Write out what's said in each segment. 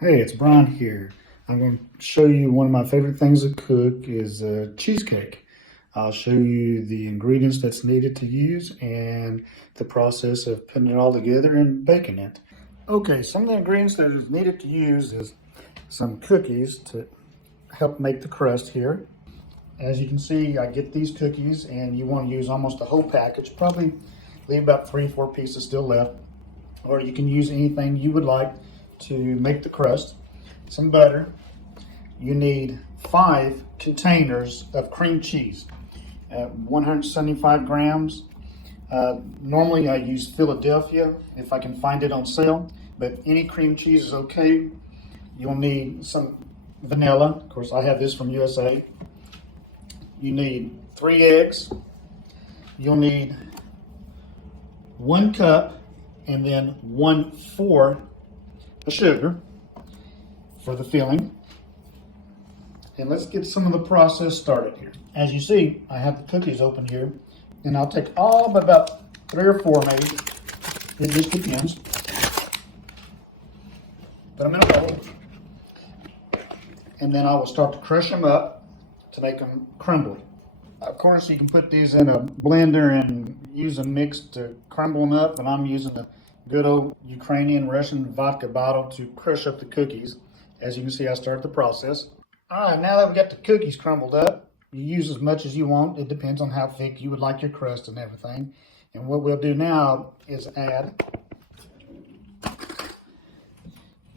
Hey, it's Brian here. I'm going to show you one of my favorite things to cook is cheesecake. I'll show you the ingredients that's needed to use and the process of putting it all together and baking it. Okay, some of the ingredients that is needed to use is some cookies to help make the crust here. As you can see, I get these cookies and you want to use almost the whole package. Probably leave about 3 or 4 pieces still left. Or you can use anything you would like to make the crust. Some butter. You need 5 containers of cream cheese, 175 grams. Normally I use Philadelphia if I can find it on sale, but any cream cheese is okay. You'll need some vanilla. Of course, I have this from USA. You need 3 eggs. You'll need 1 cup and then 1/4 of sugar for the filling. And let's get some of the process started here. As you see, I have the cookies open here, and I'll take all but about 3 or 4 maybe. It just depends. Put them in a bowl, and then I will start to crush them up to make them crumbly. Of course, you can put these in a blender and use a mix to crumble them up, but I'm using the good old Ukrainian Russian vodka bottle to crush up the cookies. As you can see, I started the process. All right, now that we've got the cookies crumbled up, you use as much as you want. It depends on how thick you would like your crust and everything. And what we'll do now is add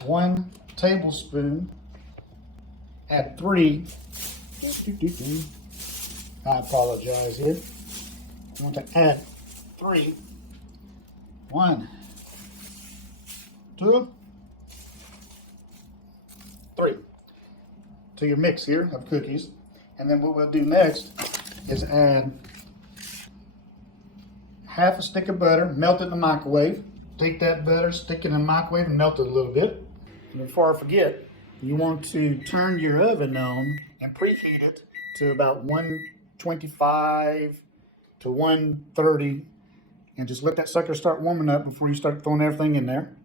1 tablespoon, add 3. I apologize here. I want to add 3. 1, 2, 3 to your mix here of cookies. And then what we'll do next is add half a stick of butter, melt it in the microwave. Take that butter, stick it in the microwave and melt it a little bit. And before I forget, you want to turn your oven on and preheat it to about 125 to 130, and just let that sucker start warming up before you start throwing everything in there.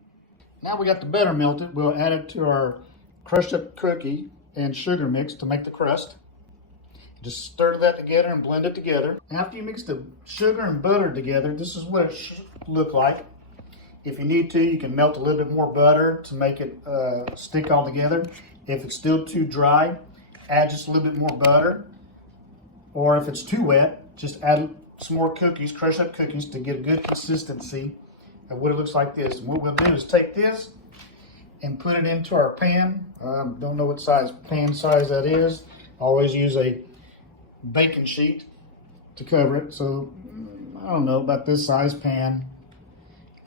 Now we got the butter melted, we'll add it to our crushed up cookie and sugar mix to make the crust. Just stir that together and blend it together. After you mix the sugar and butter together, this is what it should look like. If you need to, you can melt a little bit more butter to make it stick all together. If it's still too dry, add just a little bit more butter. Or if it's too wet, just add some more cookies, crush up cookies to get a good consistency of what it looks like this. And what we'll do is take this and put it into our pan. Don't know what pan size that is. Always use a baking sheet to cover it. So I don't know, about this size pan.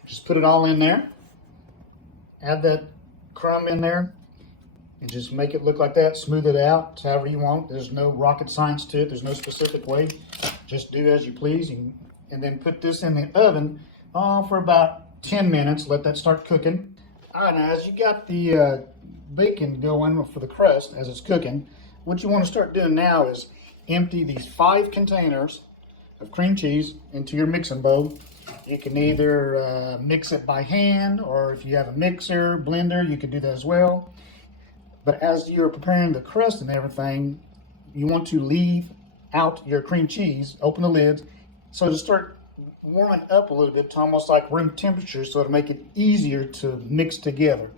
Just put it all in there. Add that crumb in there and just make it look like that. Smooth it out however you want. There's no rocket science to it. There's no specific way. Just do as you please. And then put this in the oven for about 10 minutes. Let that start cooking. All right, now as you got the bacon going for the crust as it's cooking, what you want to start doing now is empty these 5 containers of cream cheese into your mixing bowl. You can either mix it by hand, or if you have a mixer, blender, you can do that as well. But as you're preparing the crust and everything, you want to leave out your cream cheese, open the lids, so to start warming up a little bit to almost like room temperature, so to make it easier to mix together.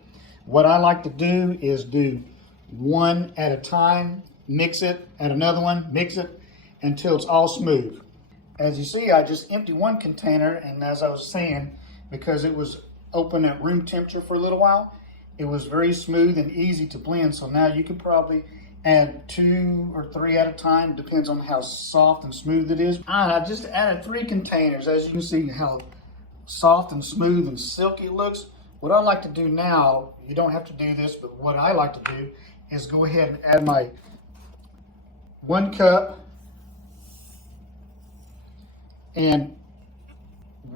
What I like to do is do one at a time, mix it, add another one, mix it until it's all smooth. As you see, I just emptied 1 container, and as I was saying, because it was open at room temperature for a little while, it was very smooth and easy to blend. So now you could probably add 2 or 3 at a time, depends on how soft and smooth it is. All right, I just added 3 containers. As you can see how soft and smooth and silky it looks. What I like to do now, you don't have to do this, but what I like to do is go ahead and add my 1 cup and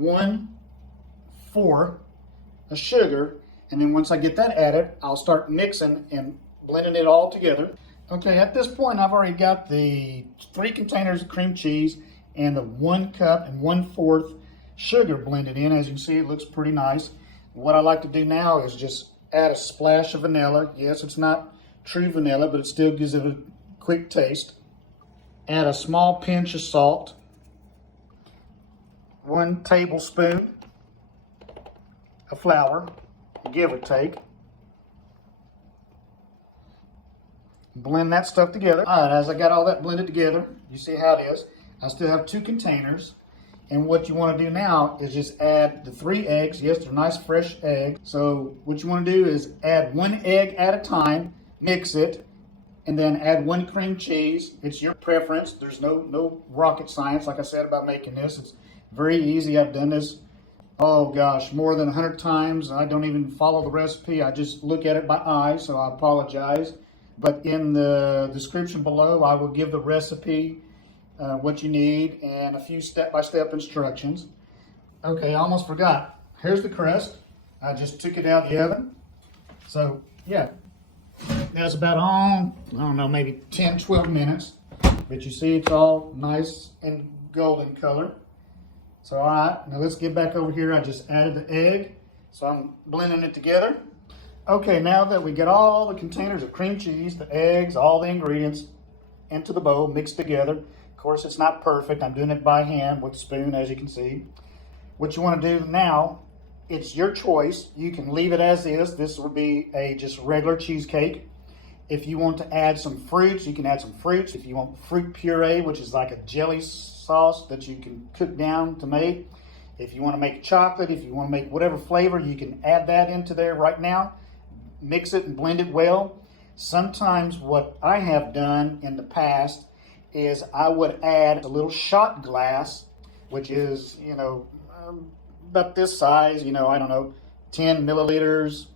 1/4 of sugar. And then once I get that added, I'll start mixing and blending it all together. Okay, at this point, I've already got the 3 containers of cream cheese and the 1 cup and 1/4 sugar blended in. As you can see, it looks pretty nice. What I like to do now is just add a splash of vanilla. Yes, it's not true vanilla, but it still gives it a quick taste. Add a small pinch of salt, 1 tablespoon of flour, give or take. Blend that stuff together. All right, as I got all that blended together, you see how it is. I still have 2 containers. And what you want to do now is just add the 3 eggs. Yes, they're nice fresh eggs. So what you want to do is add 1 egg at a time, mix it, and then add 1 cream cheese. It's your preference. There's no rocket science, like I said, about making this. It's very easy. I've done this, oh gosh, more than 100 times. I don't even follow the recipe. I just look at it by eye, so I apologize. But in the description below, I will give the recipe, what you need, and a few step-by-step instructions. Okay, I almost forgot. Here's the crust. I just took it out of the oven. So, yeah, that's about on, I don't know, maybe 10, 12 minutes. But you see it's all nice and golden color. So, all right, now let's get back over here. I just added the egg, so I'm blending it together. Okay, now that we get all the containers of cream cheese, the eggs, all the ingredients into the bowl, mixed together. Of course, it's not perfect. I'm doing it by hand with a spoon, as you can see. What you want to do now, it's your choice. You can leave it as is. This would be a just regular cheesecake. If you want to add some fruits, you can add some fruits. If you want fruit puree, which is like a jelly sauce that you can cook down to make. If you want to make chocolate, if you want to make whatever flavor, you can add that into there right now. Mix it and blend it well. Sometimes what I have done in the past is I would add a little shot glass, which is, about this size, I don't know, 10 milliliters,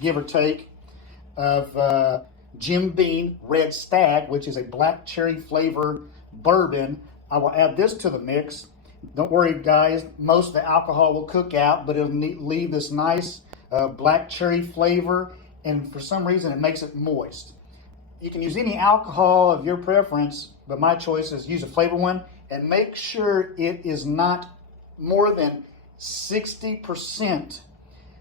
give or take, of Jim Beam Red Stag, which is a black cherry flavor bourbon. I will add this to the mix. Don't worry, guys, most of the alcohol will cook out, but it'll leave this nice black cherry flavor, and for some reason it makes it moist. You can use any alcohol of your preference, but my choice is use a flavor one, and make sure it is not more than 60%,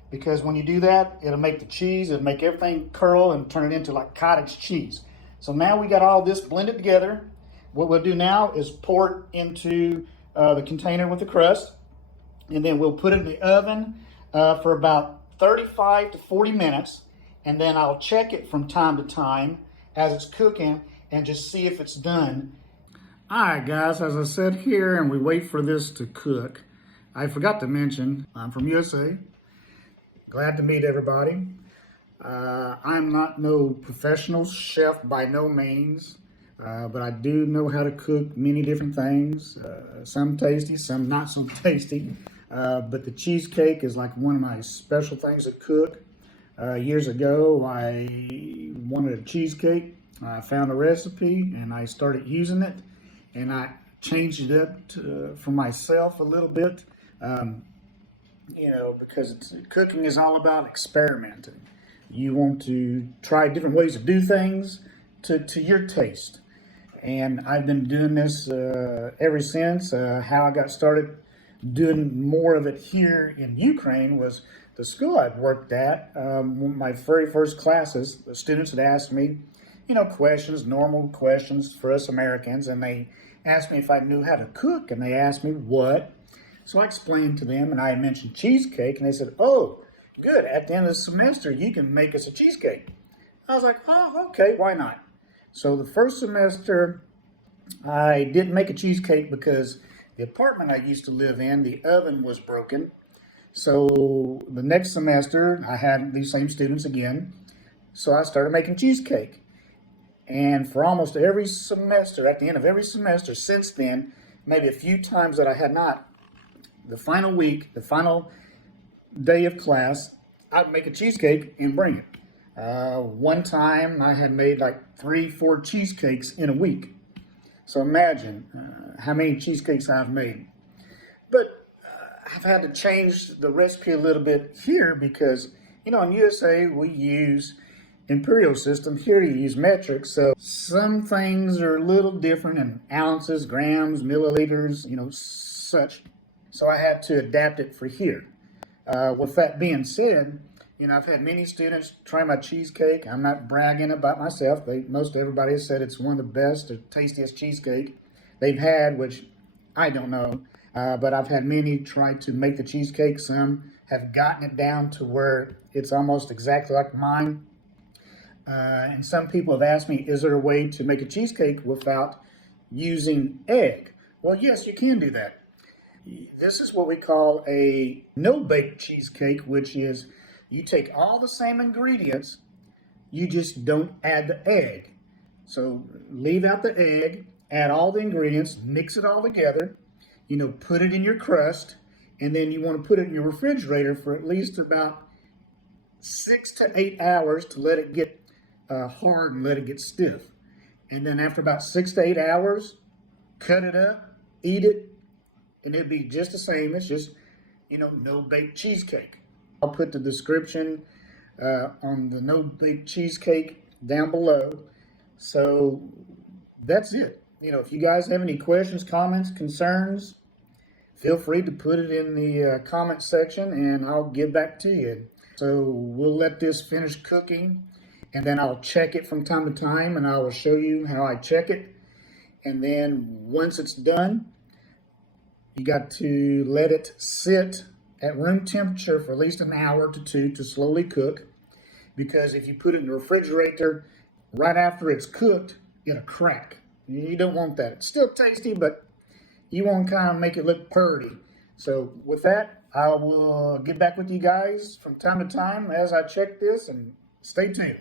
because when you do that, it'll make the cheese, it'll make everything curl and turn it into like cottage cheese. So now we got all this blended together. What we'll do now is pour it into the container with the crust, and then we'll put it in the oven for about 35 to 40 minutes. And then I'll check it from time to time as it's cooking and just see if it's done. All right, guys, as I said here, and we wait for this to cook, I forgot to mention, I'm from USA. Glad to meet everybody. I'm not no professional chef by no means, but I do know how to cook many different things. Some tasty, some not so tasty. But the cheesecake is like one of my special things to cook. Years ago, I wanted a cheesecake. I found a recipe and I started using it, and I changed it up for myself a little bit, because cooking is all about experimenting. You want to try different ways to do things to your taste. And I've been doing this ever since. How I got started doing more of it here in Ukraine was the school I've worked at. My very first classes, the students had asked me, questions, normal questions for us Americans, and they asked me if I knew how to cook, and they asked me what. So I explained to them, and I mentioned cheesecake, and they said, oh, good, at the end of the semester, you can make us a cheesecake. I was like, oh, okay, why not? So the first semester, I didn't make a cheesecake because the apartment I used to live in, the oven was broken. So the next semester, I had these same students again. So I started making cheesecake. And for almost every semester, at the end of every semester since then, maybe a few times that I had not, the final week, the final day of class, I'd make a cheesecake and bring it. One time I had made like 3-4 cheesecakes in a week. So imagine how many cheesecakes I've made. But I've had to change the recipe a little bit here because, in USA we use imperial system. Here you use metric, so some things are a little different in ounces, grams, milliliters, such. So I had to adapt it for here. With that being said, You know, I've had many students try my cheesecake. I'm not bragging about myself. Most everybody has said it's one of the best or tastiest cheesecake they've had, which I don't know. But I've had many try to make the cheesecake. Some have gotten it down to where it's almost exactly like mine. And some people have asked me, is there a way to make a cheesecake without using egg? Well, yes, you can do that. This is what we call a no-bake cheesecake, which is you take all the same ingredients, you just don't add the egg. So leave out the egg, add all the ingredients, mix it all together, you know, put it in your crust, and then you want to put it in your refrigerator for at least about 6 to 8 hours to let it get hard and let it get stiff. And then after about 6 to 8 hours, cut it up, eat it, and it'd be just the same. It's just, you know, no-bake cheesecake. I'll put the description on the no-bake cheesecake down below. So that's it. You know, if you guys have any questions, comments, concerns, feel free to put it in the comment section and I'll get back to you. So we'll let this finish cooking and then I'll check it from time to time and I will show you how I check it. And then once it's done, you got to let it sit at room temperature for at least an hour to 2 to slowly cook. Because if you put it in the refrigerator right after it's cooked, it'll crack. You don't want that. It's still tasty, but you want to kind of make it look purty. So with that, I will get back with you guys from time to time as I check this, and stay tuned.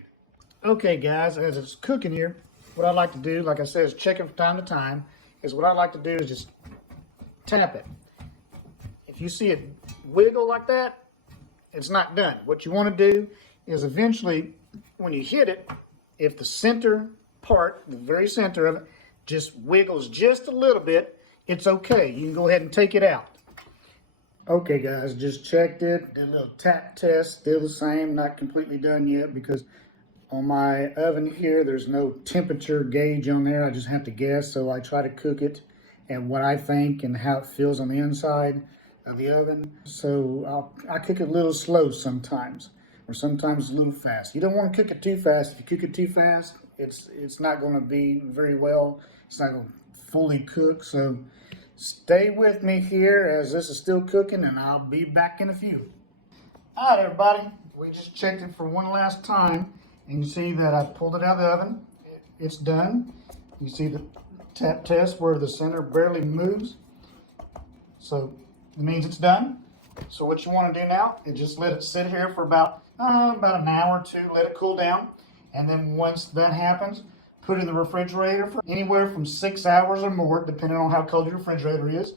Okay guys, as it's cooking here, what I like to do, like I said, is check it from time to time, is what I like to do is just tap it. If you see it wiggle like that, it's not done. What you want to do is eventually, when you hit it, if the center part, the very center of it, just wiggles just a little bit, it's okay. You can go ahead and take it out. Okay guys, just checked it, did a little tap test, still the same, not completely done yet because on my oven here, there's no temperature gauge on there. I just have to guess, so I try to cook it and what I think and how it feels on the inside of the oven. So I cook it a little slow sometimes, or sometimes a little fast. You don't want to cook it too fast. If you cook it too fast, it's not going to be very well. It's not going to fully cook. So stay with me here as this is still cooking, and I'll be back in a few. All right, everybody. We just checked it for one last time, and you see that I pulled it out of the oven. It's done. You see the tap test where the center barely moves. So it means it's done. So what you want to do now is just let it sit here for about an hour or two, let it cool down. And then once that happens, put it in the refrigerator for anywhere from 6 hours or more, depending on how cold your refrigerator is.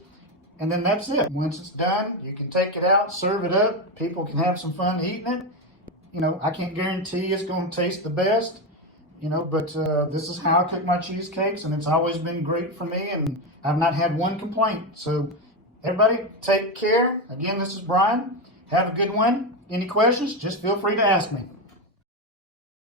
And then that's it. Once it's done, you can take it out, serve it up. People can have some fun eating it. You know, I can't guarantee it's going to taste the best, you know, but this is how I cook my cheesecakes, and it's always been great for me, and I've not had one complaint. So everybody, take care. Again, this is Brian. Have a good one. Any questions, just feel free to ask me.